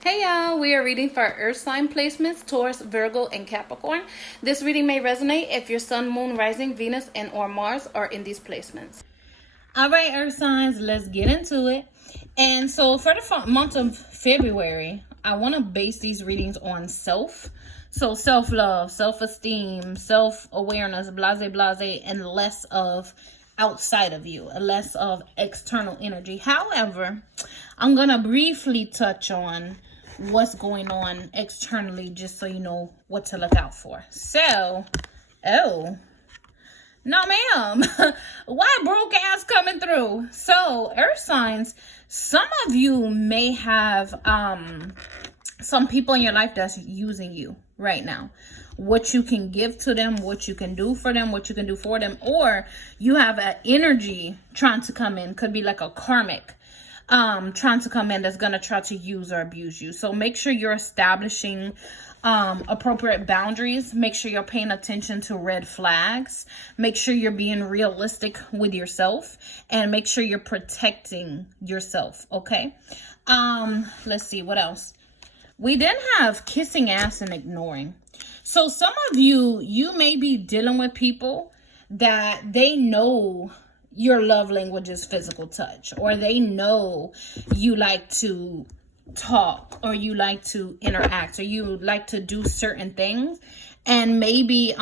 Hey y'all, we are reading for Earth sign placements, Taurus, Virgo, and Capricorn. This reading may resonate if your Sun, Moon, Rising, Venus, and or Mars are in these placements. All right, Earth signs, let's get into it. And so for the month of February, I want to base these readings on self. So self-love, self-esteem, self-awareness, blase, and less of outside of you, less of external energy. However, I'm going to briefly touch on what's going on externally just so you know what to look out for. So, no ma'am. Why broke ass coming through? So, earth signs, some of you may have some people in your life that's using you right now. What you can give to them, what you can do for them, what you can do for them, or you have an energy trying to come in. Could be like a karmic trying to come in that's going to try to use or abuse you. So make sure you're establishing appropriate boundaries. Make sure you're paying attention to red flags. Make sure you're being realistic with yourself, and make sure you're protecting yourself. Okay. Let's see what else. We then have kissing ass and ignoring. So some of you may be dealing with people that they know your love language is physical touch, or they know you like to talk, or you like to interact, or you like to do certain things, and maybe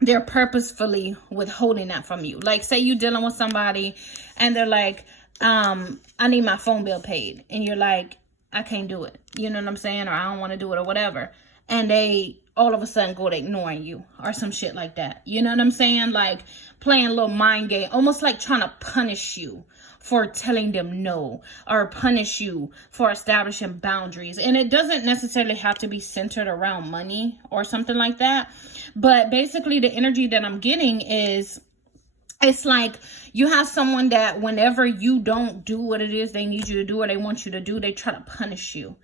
they're purposefully withholding that from you. Like, say you're dealing with somebody and they're like, I need my phone bill paid, and you're like, I can't do it, you know what I'm saying, or I don't want to do it, or whatever, and they all of a sudden go to ignoring you or some shit like that. You know what I'm saying? Like playing a little mind game, almost like trying to punish you for telling them no, or punish you for establishing boundaries. And it doesn't necessarily have to be centered around money or something like that. But basically the energy that I'm getting is, it's like you have someone that whenever you don't do what it is they need you to do or they want you to do, they try to punish you.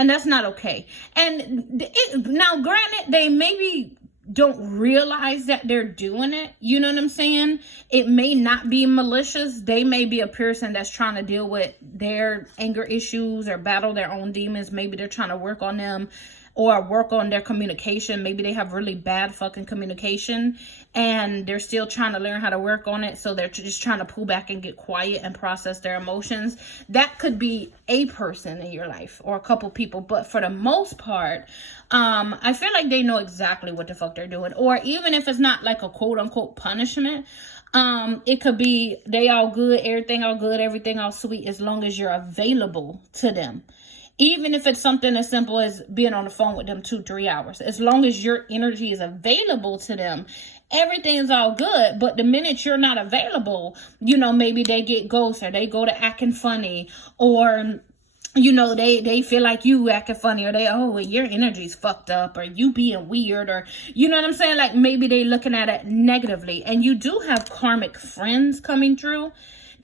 And that's not okay. And now, granted, they maybe don't realize that they're doing it. You know what I'm saying? It may not be malicious. They may be a person that's trying to deal with their anger issues or battle their own demons. Maybe they're trying to work on them or work on their communication. Maybe they have really bad fucking communication and they're still trying to learn how to work on it. So they're just trying to pull back and get quiet and process their emotions. That could be a person in your life or a couple people. But for the most part, I feel like they know exactly what the fuck they're doing. Or even if it's not like a quote unquote punishment, it could be they all good, everything all good, everything all sweet, as long as you're available to them. Even if it's something as simple as being on the phone with them 2-3 hours, as long as your energy is available to them, everything's all good. But the minute you're not available, you know, maybe they get ghosts, or they go to acting funny, or you know, they feel like you acting funny, or well, your energy's fucked up, or you being weird, or you know what I'm saying? Like maybe they looking at it negatively. And you do have karmic friends coming through.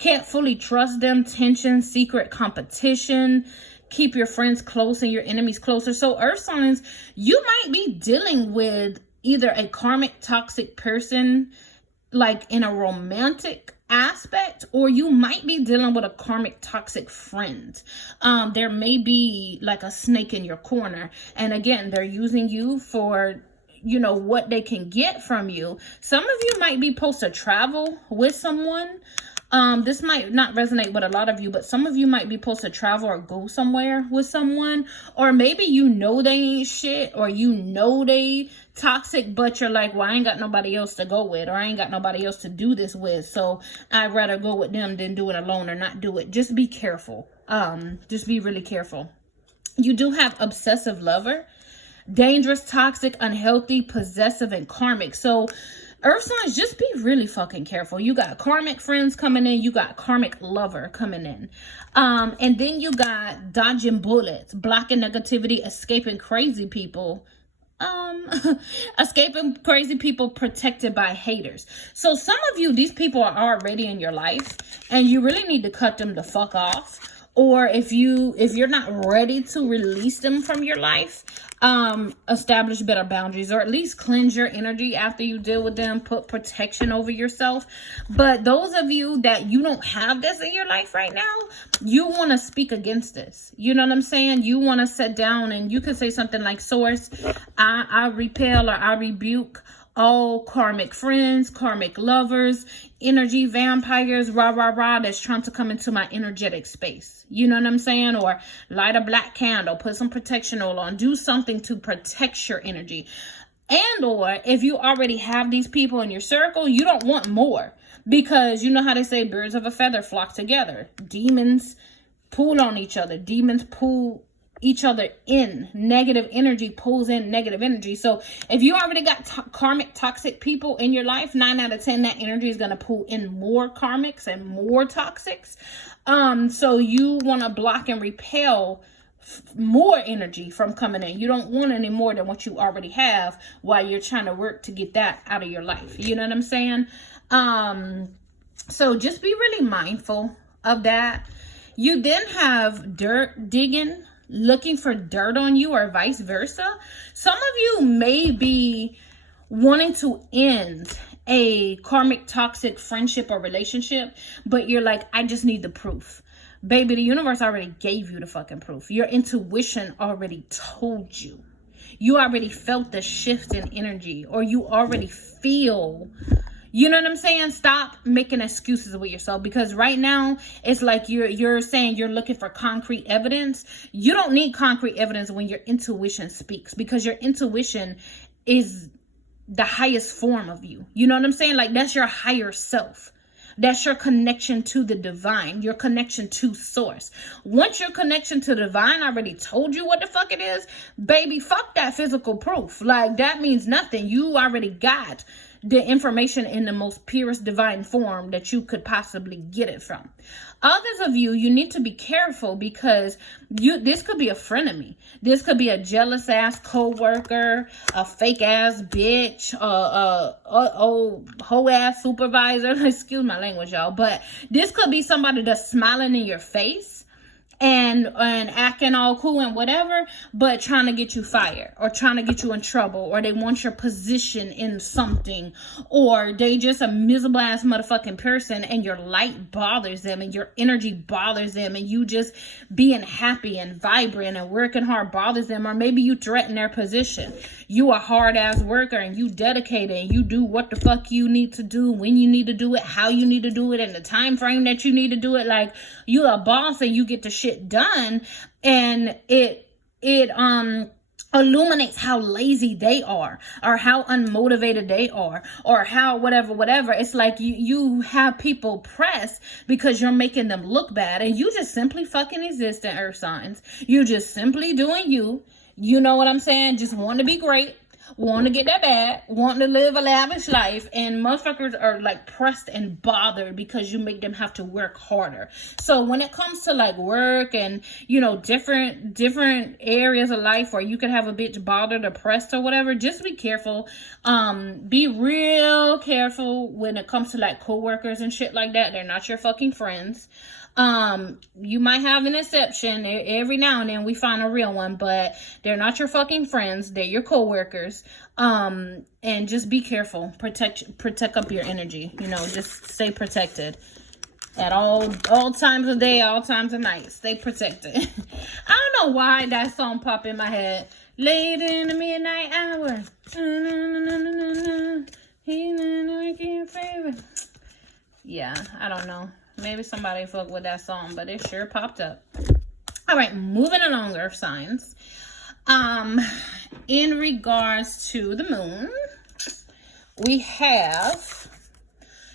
Can't fully trust them. Tension, secret competition. Keep your friends close and your enemies closer. So earth signs, you might be dealing with either a karmic toxic person, like in a romantic aspect, or you might be dealing with a karmic toxic friend. There may be like a snake in your corner. And again, they're using you for, you know, what they can get from you. Some of you might be supposed to travel with someone. This might not resonate with a lot of you, but some of you might be supposed to travel or go somewhere with someone, or maybe you know they ain't shit, or you know they toxic, but you're like, well, I ain't got nobody else to go with, or I ain't got nobody else to do this with, so I'd rather go with them than do it alone or not do it. Just be careful. Just be really careful. You do have obsessive lover, dangerous, toxic, unhealthy, possessive, and karmic. So earth signs, just be really fucking careful. You got karmic friends coming in. You got karmic lover coming in. And then you got dodging bullets, blocking negativity, escaping crazy people. Escaping crazy people, protected by haters. So some of you, these people are already in your life and you really need to cut them the fuck off. or if you're not ready to release them from your life, establish better boundaries, or at least cleanse your energy after you deal with them. Put protection over yourself. But those of you that you don't have this in your life right now, you want to speak against this. You know what I'm saying? You want to sit down and you can say something like, source, I repel or I rebuke all karmic friends, karmic lovers, energy vampires, that's trying to come into my energetic space. You know what I'm saying? Or light a black candle, put some protection oil on, do something to protect your energy. And or if you already have these people in your circle, you don't want more, because you know how they say birds of a feather flock together. Demons pull on each other. Demons pull each other in. Negative energy pulls in negative energy. So if you already got karmic toxic people in your life, 9 out of 10 that energy is going to pull in more karmics and more toxics. So you want to block and repel more energy from coming in. You don't want any more than what you already have while you're trying to work to get that out of your life. You know what I'm saying? So just be really mindful of that. You then have dirt digging, looking for dirt on you, or vice versa. Some of you may be wanting to end a karmic toxic friendship or relationship, but you're like, I just need the proof. Baby, the universe already gave you the fucking proof. Your intuition already told you. You already felt the shift in energy, or you already feel. You know what I'm saying? Stop making excuses with yourself, because right now it's like you're saying you're looking for concrete evidence. You don't need concrete evidence when your intuition speaks, because your intuition is the highest form of you. You know what I'm saying? Like, that's your higher self. That's your connection to the divine, your connection to source. Once your connection to the divine already told you what the fuck it is, baby, fuck that physical proof. Like, that means nothing. You already got the information in the most purest divine form that you could possibly get it from. Others of you need to be careful, because this could be a frenemy. This could be a jealous ass co-worker, a fake ass bitch, a hoe ass supervisor. Excuse my language, y'all. But this could be somebody that's smiling in your face and acting all cool and whatever, but trying to get you fired, or trying to get you in trouble, or they want your position in something, or they just a miserable ass motherfucking person, and your light bothers them and your energy bothers them, and you just being happy and vibrant and working hard bothers them. Or maybe you threaten their position. You a hard ass worker and you dedicated and you do what the fuck you need to do, when you need to do it, how you need to do it, in the time frame that you need to do it. Like, you a boss and you get the shit done, and it illuminates how lazy they are, or how unmotivated they are, or how whatever. It's like you have people pressed because you're making them look bad, and you just simply fucking exist in earth signs. You just simply doing you. You know what I'm saying? Just want to be great, want to get that bag, want to live a lavish life, and motherfuckers are like pressed and bothered because you make them have to work harder. So when it comes to like work and, you know, different areas of life where you could have a bitch bothered or pressed or whatever, just be careful. Be real careful when it comes to like coworkers and shit like that. They're not your fucking friends. You might have an exception. Every now and then we find a real one, but they're not your fucking friends. They're your coworkers. And just be careful. Protect up your energy. You know, just stay protected at all times of day, all times of night. Stay protected. I don't know why that song popped in my head. Late in the midnight hour. Yeah, I don't know. Maybe somebody fucked with that song, but it sure popped up. All right, moving along, earth signs. In regards to the moon, we have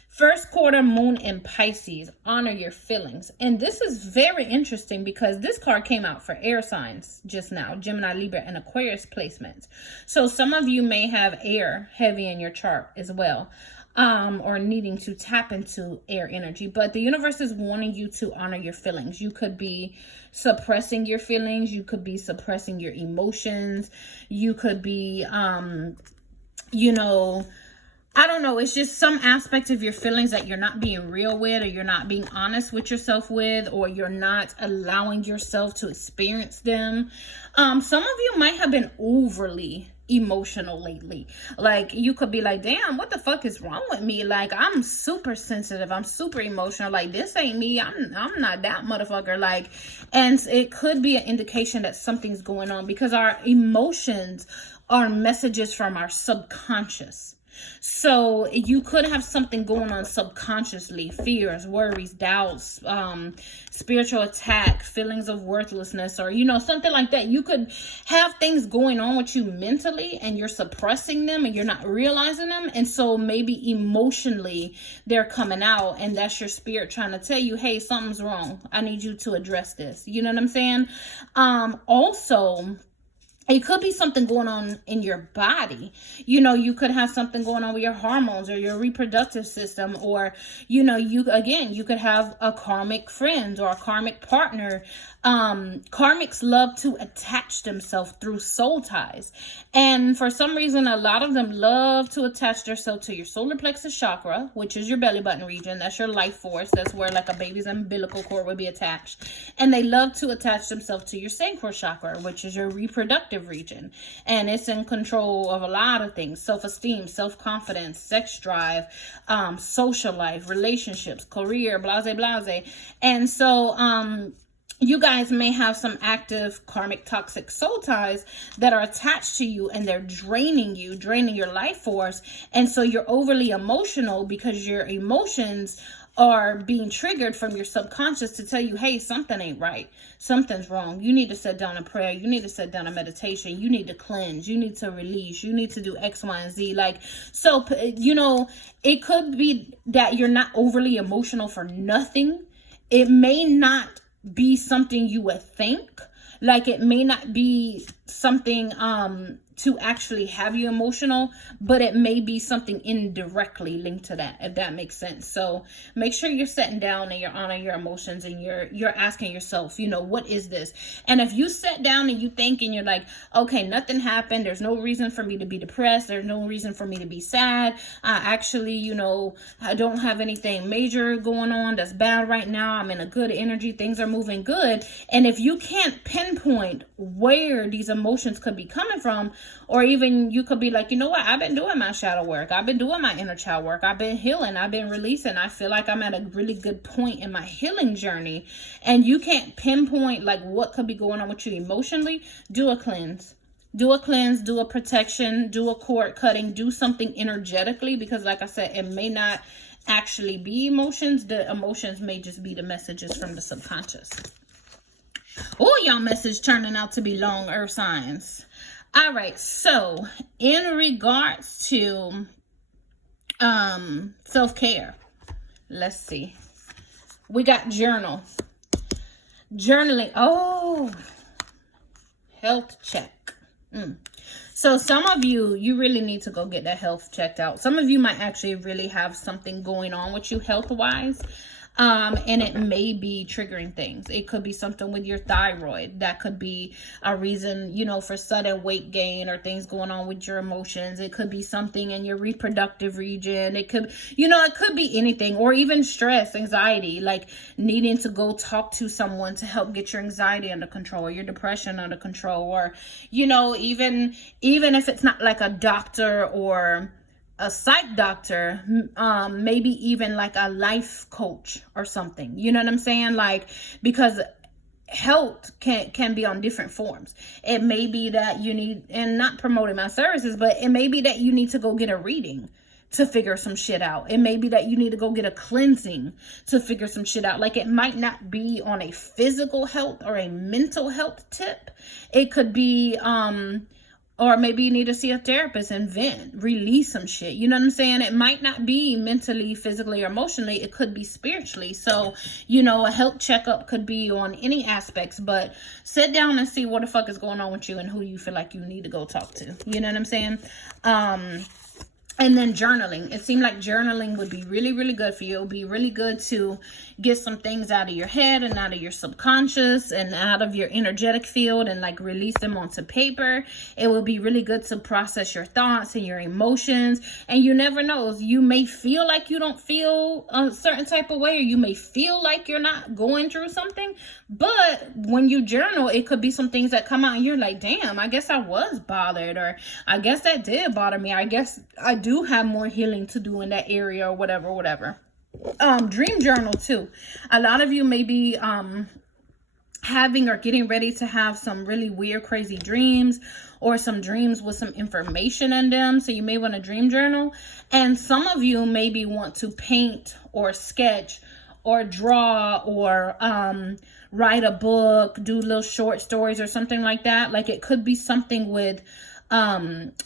first quarter moon in Pisces. Honor your feelings. And this is very interesting because this card came out for air signs just now. Gemini, Libra, and Aquarius placements. So some of you may have air heavy in your chart as well. Or needing to tap into air energy. But the universe is wanting you to honor your feelings. You could be suppressing your feelings. You could be suppressing your emotions. You could be, you know, I don't know. It's just some aspect of your feelings that you're not being real with, or you're not being honest with yourself with, or you're not allowing yourself to experience them. Some of you might have been overly emotional lately. Like, you could be like, damn, what the fuck is wrong with me? Like, I'm super sensitive, I'm super emotional, like, this ain't me, I'm not that motherfucker. Like, and it could be an indication that something's going on, because our emotions are messages from our subconscious. So you could have something going on subconsciously: fears, worries, doubts, spiritual attack, feelings of worthlessness, or, you know, something like that. You could have things going on with you mentally, and you're suppressing them and you're not realizing them. And so maybe emotionally they're coming out, and that's your spirit trying to tell you, hey, something's wrong. I need you to address this. You know what I'm saying? Also, it could be something going on in your body. You know, you could have something going on with your hormones or your reproductive system, or, you know, you could have a karmic friend or a karmic partner. Karmics love to attach themselves through soul ties. And for some reason, a lot of them love to attach themselves to your solar plexus chakra, which is your belly button region. That's your life force. That's where like a baby's umbilical cord would be attached. And they love to attach themselves to your sacral chakra, which is your reproductive region. And it's in control of a lot of things: self-esteem, self-confidence, sex drive, social life, relationships, career, blase. And so, you guys may have some active karmic toxic soul ties that are attached to you, and they're draining you, draining your life force. And so you're overly emotional because your emotions are being triggered from your subconscious to tell you, hey, something ain't right. Something's wrong. You need to sit down and pray. You need to sit down in meditation. You need to cleanse. You need to release. You need to do X, Y, and Z. Like, so, you know, it could be that you're not overly emotional for nothing. It may not be something you would think. Like, it may not be something to actually have you emotional, but it may be something indirectly linked to that, if that makes sense. So make sure you're sitting down and you're honoring your emotions, and you're asking yourself, you know, what is this? And if you sit down and you think and you're like, okay, nothing happened, there's no reason for me to be depressed, there's no reason for me to be sad, actually, you know, I don't have anything major going on that's bad right now, I'm in a good energy, things are moving good. And if you can't pinpoint where these emotions could be coming from, or even you could be like, you know what, I've been doing my shadow work, I've been doing my inner child work, I've been healing, I've been releasing, I feel like I'm at a really good point in my healing journey, and you can't pinpoint like what could be going on with you emotionally, do a cleanse. Do a cleanse, do a protection, do a cord cutting, do something energetically, because like I said, it may not actually be emotions. The emotions may just be the messages from the subconscious. Oh, y'all message turning out to be long, earth signs. All right, so in regards to self-care, let's see. We got journal. Journaling. Oh, health check. So some of you really need to go get that health checked out. Some of you might actually really have something going on with you health-wise. And it may be triggering things. It could be something with your thyroid. That could be a reason, you know, for sudden weight gain or things going on with your emotions. It could be something in your reproductive region. It could, you know, it could be anything, or even stress, anxiety, like needing to go talk to someone to help get your anxiety under control, or your depression under control, or, you know, even if it's not like a doctor or a psych doctor, maybe even like a life coach or something, you know what I'm saying? Like, because health can be on different forms. It may be that you need, and not promoting my services, but it may be that you need to go get a reading to figure some shit out. It may be that you need to go get a cleansing to figure some shit out. Like, it might not be on a physical health or a mental health tip. It could be, or maybe you need to see a therapist and vent, release some shit. You know what I'm saying? It might not be mentally, physically, or emotionally. It could be spiritually. So, you know, a health checkup could be on any aspects, but sit down and see what the fuck is going on with you and who you feel like you need to go talk to. You know what I'm saying? And then journaling. It seemed like journaling would be really, really good for you. It would be really good to get some things out of your head and out of your subconscious and out of your energetic field and like release them onto paper. It will be really good to process your thoughts and your emotions. And you never know. You may feel like you don't feel a certain type of way, or you may feel like you're not going through something. But when you journal, it could be some things that come out and you're like, damn, I guess I was bothered, or I guess that did bother me. I guess I do have more healing to do in that area, or whatever. Dream journal too. A lot of you may be having or getting ready to have some really weird, crazy dreams, or some dreams with some information in them. So you may want a dream journal. And some of you maybe want to paint or sketch or draw or write a book, do little short stories or something like that. Like it could be something with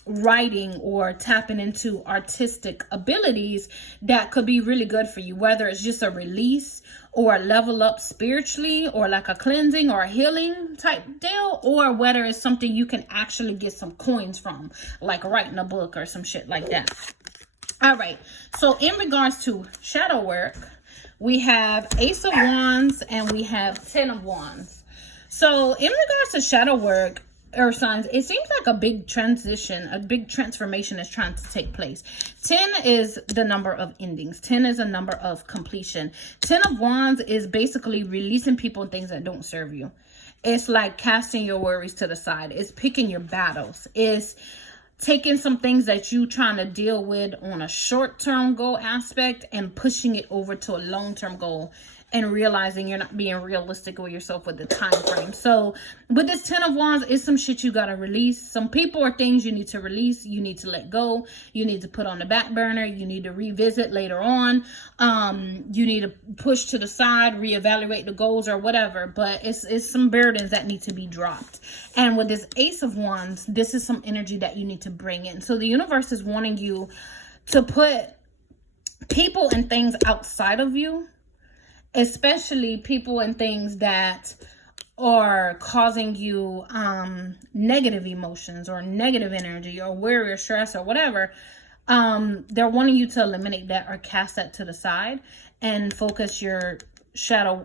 writing or tapping into artistic abilities that could be really good for you, whether it's just a release or a level up spiritually, or like a cleansing or a healing type deal, or whether it's something you can actually get some coins from, like writing a book or some shit like that. All right, so in regards to shadow work, we have Ace of Wands and we have 10 of Wands. So in regards to shadow work, Earth signs, it seems like a big transition, a big transformation is trying to take place. 10 is the number of endings. 10 is a number of completion. 10 of Wands is basically releasing people and things that don't serve you. It's like casting your worries to the side. It's picking your battles. It's taking some things that you trying to deal with on a short-term goal aspect and pushing it over to a long-term goal, and realizing you're not being realistic with yourself with the time frame. So with this 10 of Wands, it's some shit you got to release. Some people or things you need to release. You need to let go. You need to put on the back burner. You need to revisit later on. You need to push to the side, reevaluate the goals or whatever. But it's some burdens that need to be dropped. And with this Ace of Wands, this is some energy that you need to bring in. So the universe is wanting you to put people and things outside of you, especially people and things that are causing you negative emotions or negative energy or worry or stress or whatever. They're wanting you to eliminate that or cast that to the side and focus your shadow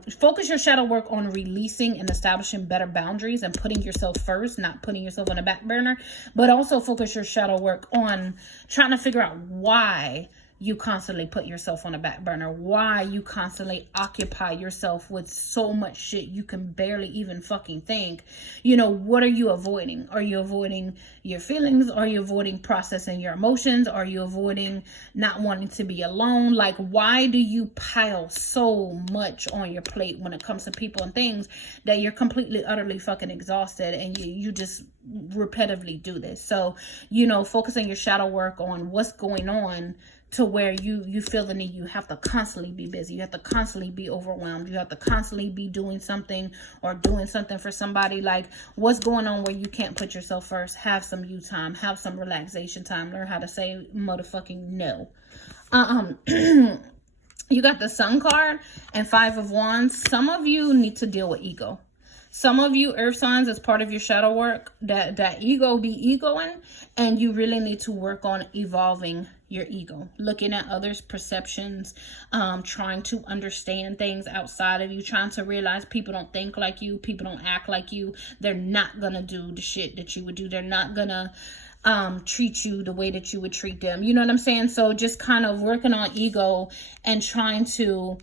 work on releasing and establishing better boundaries and putting yourself first, not putting yourself on the back burner. But also focus your shadow work on trying to figure out why you constantly put yourself on the back burner, why you constantly occupy yourself with so much shit you can barely even fucking think. You know, what are you avoiding? Are you avoiding your feelings? Are you avoiding processing your emotions? Are you avoiding not wanting to be alone? Like, why do you pile so much on your plate when it comes to people and things that you're completely, utterly fucking exhausted, and you just repetitively do this? So, you know, focusing your shadow work on what's going on to where you feel the need. You have to constantly be busy. You have to constantly be overwhelmed. You have to constantly be doing something or doing something for somebody. Like, what's going on where you can't put yourself first? Have some you time. Have some relaxation time. Learn how to say motherfucking no. You got the Sun card and 5 of Wands. Some of you need to deal with ego. Some of you earth signs, as part of your shadow work, that ego be egoing, and you really need to work on evolving your ego, looking at others' perceptions, trying to understand things outside of you, trying to realize people don't think like you, people don't act like you, they're not gonna do the shit that you would do, they're not gonna treat you the way that you would treat them. You know what I'm saying? So just kind of working on ego and trying to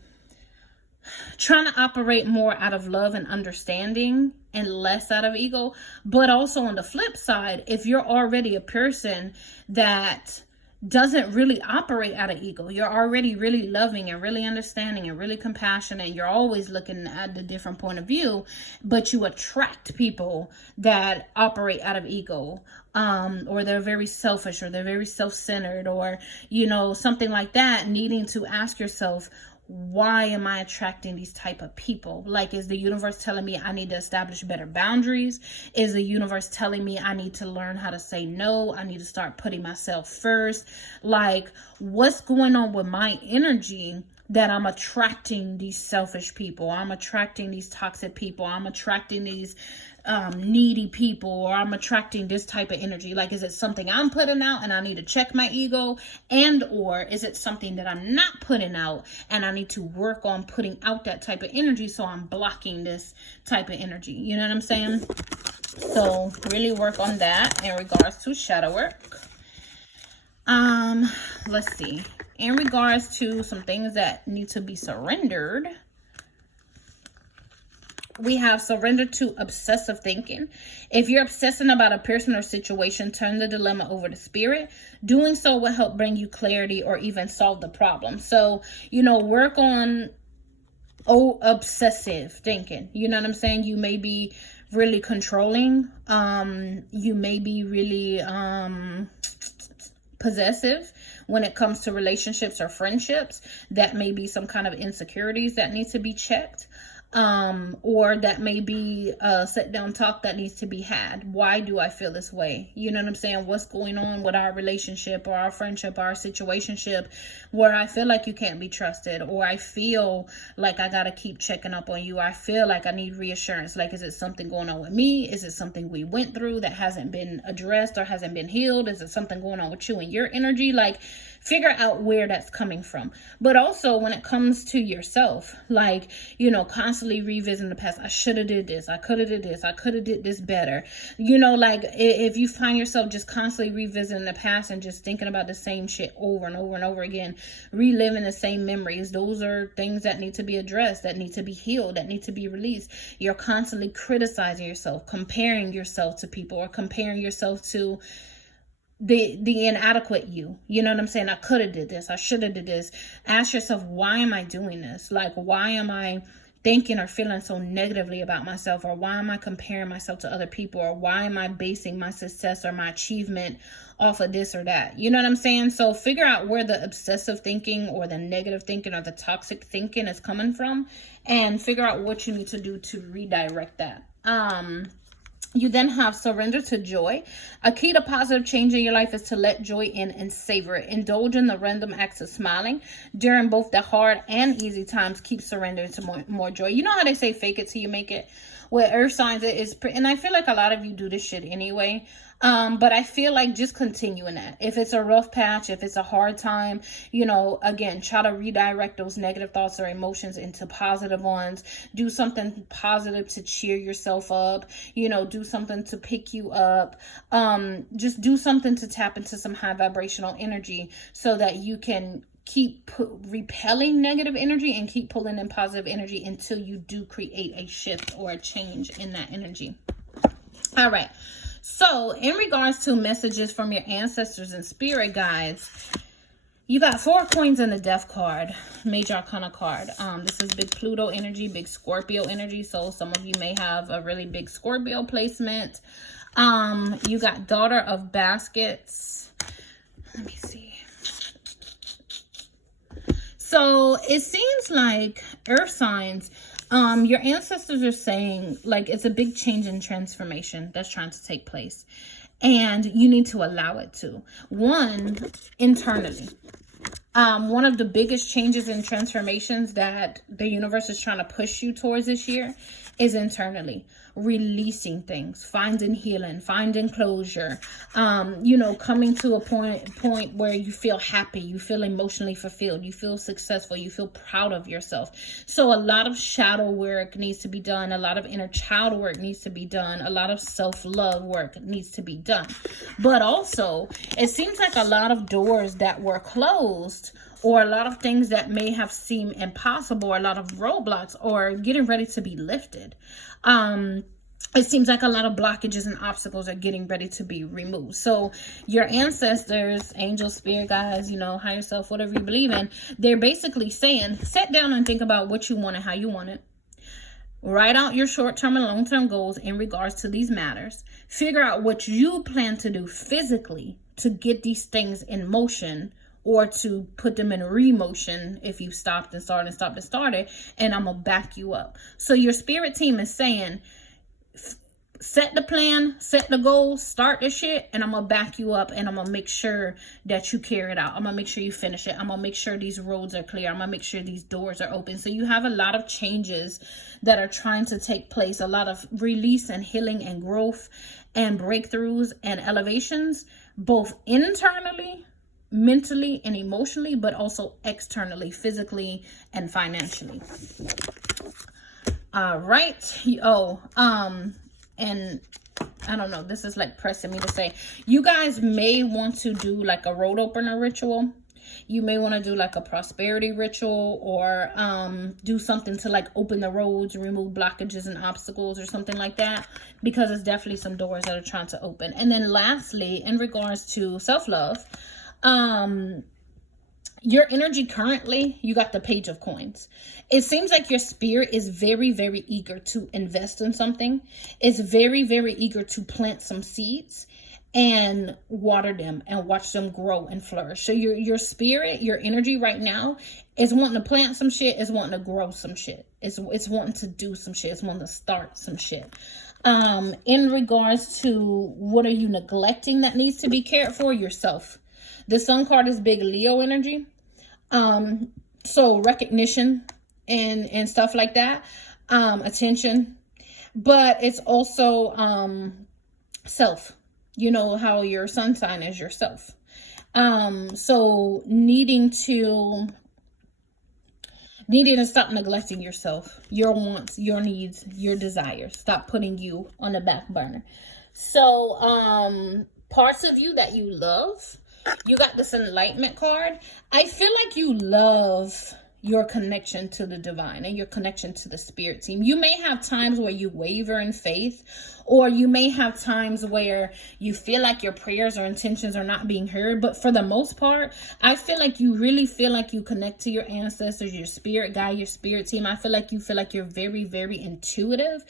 operate more out of love and understanding and less out of ego. But also on the flip side, if you're already a person that doesn't really operate out of ego, you're already really loving and really understanding and really compassionate, and you're always looking at the different point of view, but you attract people that operate out of ego, or they're very selfish, or they're very self-centered, or, you know, something like that, needing to ask yourself, why am I attracting these type of people? Like, is the universe telling me I need to establish better boundaries? Is the universe telling me I need to learn how to say no? I need to start putting myself first? Like, what's going on with my energy that I'm attracting these selfish people, I'm attracting these toxic people, I'm attracting these needy people, or I'm attracting this type of energy? Like, is it something I'm putting out and I need to check my ego, and or is it something that I'm not putting out and I need to work on putting out that type of energy, so I'm blocking this type of energy? You know what I'm saying? So really work on that in regards to shadow work. Let's see. In regards to some things that need to be surrendered, we have surrender to obsessive thinking. If you're obsessing about a person or situation, turn the dilemma over to spirit. Doing so will help bring you clarity or even solve the problem. So, you know, work on obsessive thinking. You know what I'm saying? You may be really controlling. You may be really possessive when it comes to relationships or friendships. That may be some kind of insecurities that need to be checked. Or that may be a sit down talk that needs to be had. Why do I feel this way? You know what I'm saying? What's going on with our relationship or our friendship or our situationship, where I feel like you can't be trusted, or I feel like I gotta keep checking up on you. I feel like I need reassurance. Like, is it something going on with me? Is it something we went through that hasn't been addressed or hasn't been healed? Is it something going on with you and your energy? Like, figure out where that's coming from. But also when it comes to yourself, like, you know, constantly revisiting the past. I should have did this. I could have did this. I could have did this better. You know, like, if you find yourself just constantly revisiting the past and just thinking about the same shit over and over and over again, reliving the same memories, those are things that need to be addressed, that need to be healed, that need to be released. You're constantly criticizing yourself, comparing yourself to people, or comparing yourself to the inadequate you know what I'm saying? I could have did this. I should have did this. Ask yourself, why am I doing this? Like, why am I thinking or feeling so negatively about myself? Or why am I comparing myself to other people? Or why am I basing my success or my achievement off of this or that? You know what I'm saying? So figure out where the obsessive thinking or the negative thinking or the toxic thinking is coming from, and figure out what you need to do to redirect that. You then have surrender to joy. A key to positive change in your life is to let joy in and savor it. Indulge in the random acts of smiling during both the hard and easy times. Keep surrendering to more joy. You know how they say fake it till you make it? With earth signs, it is, and I feel like a lot of you do this shit anyway. But I feel like just continuing that. If it's a rough patch, if it's a hard time, you know, again, try to redirect those negative thoughts or emotions into positive ones. Do something positive to cheer yourself up. You know, do something to pick you up. Just do something to tap into some high vibrational energy so that you can keep repelling negative energy and keep pulling in positive energy until you do create a shift or a change in that energy. All right. So in regards to messages from your ancestors and spirit guides, you got 4 coins in the Death card, Major Arcana card. This is big Pluto energy, big Scorpio energy. So some of you may have a really big Scorpio placement. You got Daughter of Baskets. Let me see. So it seems like earth signs, your ancestors are saying like it's a big change and transformation that's trying to take place, and you need to allow it to. One, internally. One of the biggest changes and transformations that the universe is trying to push you towards this year is internally. Releasing things, finding healing, finding closure, you know, coming to a point where you feel happy, you feel emotionally fulfilled, you feel successful, you feel proud of yourself. So a lot of shadow work needs to be done, a lot of inner child work needs to be done, a lot of self-love work needs to be done. But also, it seems like a lot of doors that were closed, or a lot of things that may have seemed impossible, or a lot of roadblocks are getting ready to be lifted. It seems like a lot of blockages and obstacles are getting ready to be removed. So your ancestors, angels, spirit guides, you know, higher self, whatever you believe in, they're basically saying, sit down and think about what you want and how you want it. Write out your short-term and long-term goals in regards to these matters. Figure out what you plan to do physically to get these things in motion, or to put them in remotion if you stopped and started, and I'm going to back you up. So your spirit team is saying, set the plan, set the goal, start the shit, and I'm gonna back you up, and I'm gonna make sure that you carry it out. I'm gonna make sure you finish it. I'm gonna make sure these roads are clear. I'm gonna make sure these doors are open. So you have a lot of changes that are trying to take place, a lot of release and healing and growth and breakthroughs and elevations, both internally, mentally, and emotionally, but also externally, physically and financially. All right. And I don't know, this is like pressing me to say, you guys may want to do like a road opener ritual. You may want to do like a prosperity ritual, or do something to like open the roads, remove blockages and obstacles or something like that, because it's definitely some doors that are trying to open. And then lastly, in regards to self-love, your energy currently, you got the Page of Coins. It seems like your spirit is very, very eager to invest in something. It's very, very eager to plant some seeds and water them and watch them grow and flourish. So your spirit, your energy right now is wanting to plant some shit, is wanting to grow some shit. It's wanting to do some shit. It's wanting to start some shit. In regards to what are you neglecting that needs to be cared for? Yourself. The Sun card is big Leo energy. So recognition and stuff like that, attention, but it's also, self, you know how your sun sign is yourself. So needing to stop neglecting yourself, your wants, your needs, your desires. Stop putting you on the back burner. So, parts of you that you love, you got this Enlightenment card. I feel like you love your connection to the divine and your connection to the spirit team. You may have times where you waver in faith, or you may have times where you feel like your prayers or intentions are not being heard. But for the most part, I feel like you really feel like you connect to your ancestors, your spirit guide, your spirit team. I feel like you feel like you're very, very intuitive,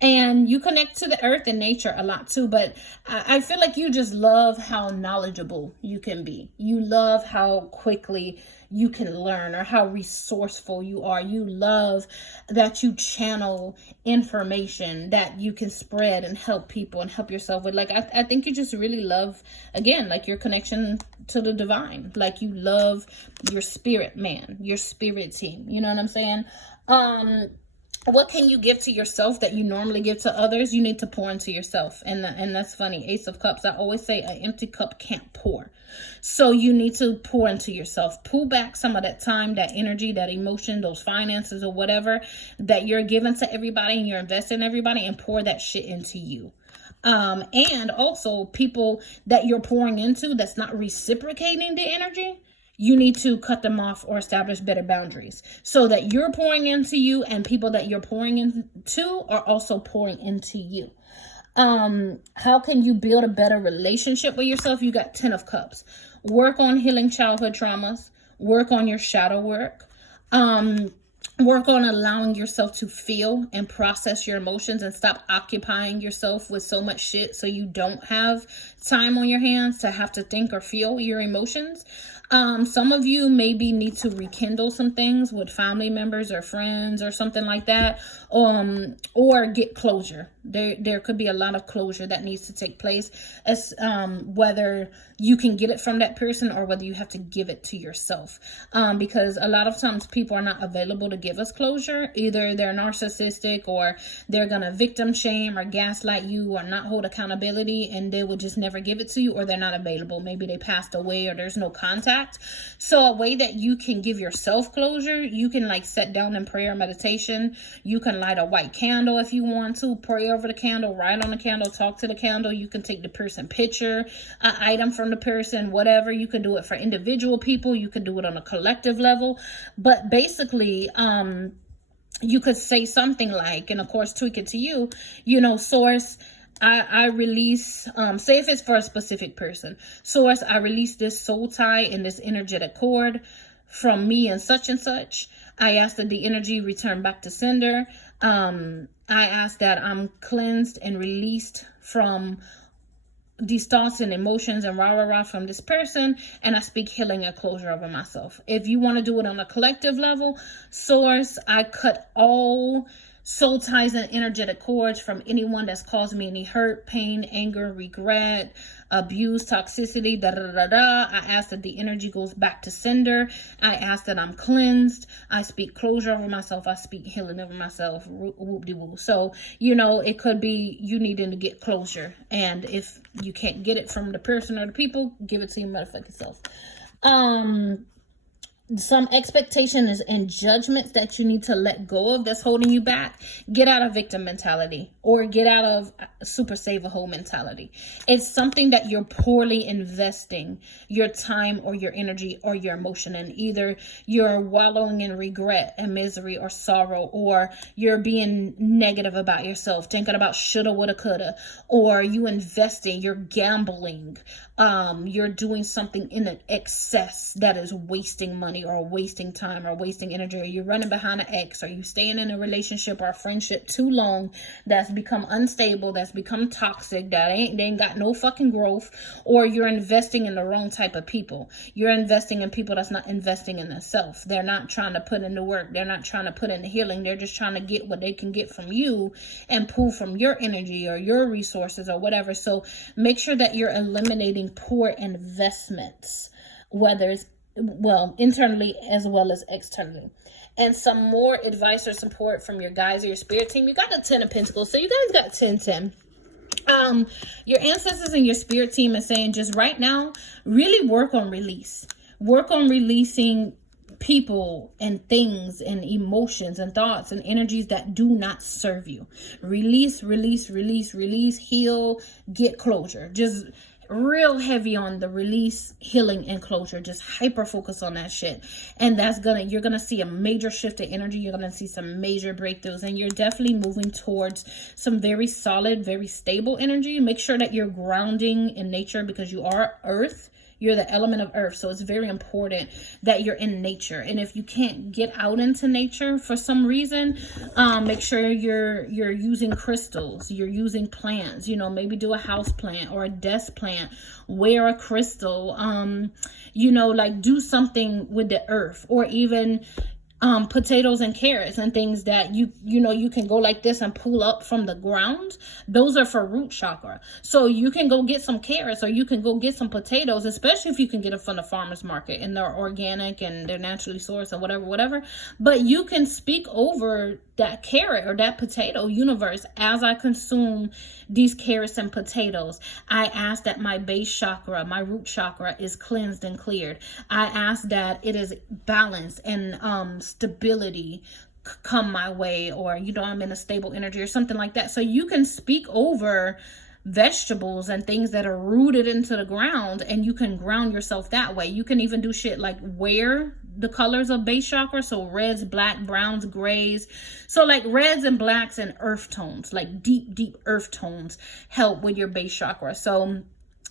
and you connect to the earth and nature a lot too. But I feel like you just love how knowledgeable you can be. You love how quickly you can learn, or how resourceful you are. You love that you channel information that you can spread and help people and help yourself with. Like, I think you just really love, again, like your connection to the divine. Like, you love your spirit man, your spirit team. You know what I'm saying? What can you give to yourself that you normally give to others? You need to pour into yourself. And that's funny. Ace of Cups. I always say an empty cup can't pour. So you need to pour into yourself. Pull back some of that time, that energy, that emotion, those finances or whatever that you're giving to everybody, and you're investing in everybody, and pour that shit into you. And also people that you're pouring into that's not reciprocating the energy, you need to cut them off or establish better boundaries so that you're pouring into you, and people that you're pouring into are also pouring into you. How can you build a better relationship with yourself? You got 10 of Cups. Work on healing childhood traumas. Work on your shadow work. Work on allowing yourself to feel and process your emotions, and stop occupying yourself with so much shit so you don't have time on your hands to have to think or feel your emotions. Some of you maybe need to rekindle some things with family members or friends or something like that, or get closure. There could be a lot of closure that needs to take place, as whether you can get it from that person or whether you have to give it to yourself, because a lot of times people are not available to give us closure. Either they're narcissistic, or they're gonna victim shame or gaslight you, or not hold accountability, and they will just never give it to you, or they're not available. Maybe they passed away, or there's no contact. So a way that you can give yourself closure, you can like sit down in prayer, meditation. You can light a white candle if you want to, pray over the candle, write on the candle, talk to the candle. You can take the person picture, an item from the person, whatever. You can do it for individual people. You can do it on a collective level. But basically, you could say something like, and of course tweak it to you, source, I release, say if it's for a specific person, source, I release this soul tie and this energetic cord from me and such. I ask that the energy return back to sender. I ask that I'm cleansed and released from these thoughts and emotions and rah from this person, and I speak healing and closure over myself. If you want to do it on a collective level, source, I cut all soul ties and energetic cords from anyone that's caused me any hurt, pain, anger, regret, abuse, toxicity, da da da da. I ask that the energy goes back to sender. I ask that I'm cleansed. I speak closure over myself. I speak healing over myself. Whoop de woo. So, you know, it could be you needing to get closure. And if you can't get it from the person or the people, give it to your motherfucking self. Some expectations and judgments that you need to let go of that's holding you back. Get out of victim mentality, or get out of super save a whole mentality. It's something that you're poorly investing your time or your energy or your emotion in. Either you're wallowing in regret and misery or sorrow, or you're being negative about yourself, thinking about shoulda, woulda, coulda, or you investing, you're gambling, you're doing something in an excess that is wasting money or wasting time or wasting energy, or you're running behind an ex, or you staying in a relationship or a friendship too long that's become unstable, that's become toxic, they ain't got no fucking growth, or you're investing in the wrong type of people. You're investing in people that's not investing in themselves. They're not trying to put in the work. They're not trying to put in the healing. They're just trying to get what they can get from you and pull from your energy or your resources or whatever. So make sure that you're eliminating poor investments, whether it's, well, internally as well as externally. And some more advice or support from your guides or your spirit team. You got the 10 of Pentacles, so you guys got 10. Your ancestors and your spirit team is saying just right now, really work on release. Work on releasing people and things and emotions and thoughts and energies that do not serve you. Release, heal, get closure. Just real heavy on the release, healing, and closure. Just hyper focus on that shit. And you're gonna see a major shift in energy. You're gonna see some major breakthroughs, and you're definitely moving towards some very solid, very stable energy. Make sure that you're grounding in nature, because you are earth. You're the element of earth, so it's very important that you're in nature. And if you can't get out into nature for some reason, make sure you're using crystals, you're using plants. You know, maybe do a house plant or a desk plant. Wear a crystal. You know, like do something with the earth, or even potatoes and carrots and things that you know you can go like this and pull up from the ground. Those are for root chakra. So you can go get some carrots, or you can go get some potatoes, especially if you can get it from the farmer's market and they're organic and they're naturally sourced or whatever. But you can speak over that carrot or that potato, universe, as I consume these carrots and potatoes, I ask that my base chakra, my root chakra, is cleansed and cleared. I ask that it is balanced and stability come my way, or you know, I'm in a stable energy or something like that. So you can speak over vegetables and things that are rooted into the ground, and you can ground yourself that way. You can even do shit like wear the colors of base chakra, so reds, black, browns, grays. So like reds and blacks and earth tones, like deep earth tones, help with your base chakra. So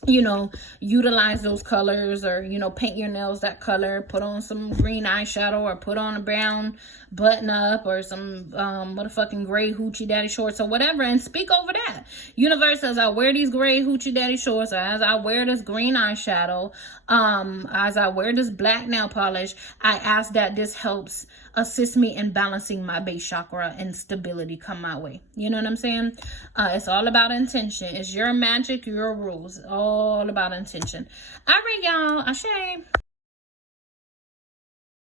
you know, utilize those colors, or, you know, paint your nails that color, put on some green eyeshadow, or put on a brown button up, or some motherfucking gray hoochie daddy shorts or whatever, and speak over that. Universe, as I wear these gray hoochie daddy shorts, or as I wear this green eyeshadow, as I wear this black nail polish, I ask that this helps assist me in balancing my base chakra and stability come my way. You know what I'm saying? It's all about intention. It's your magic, your rules. All about intention. All right, y'all. Ashe.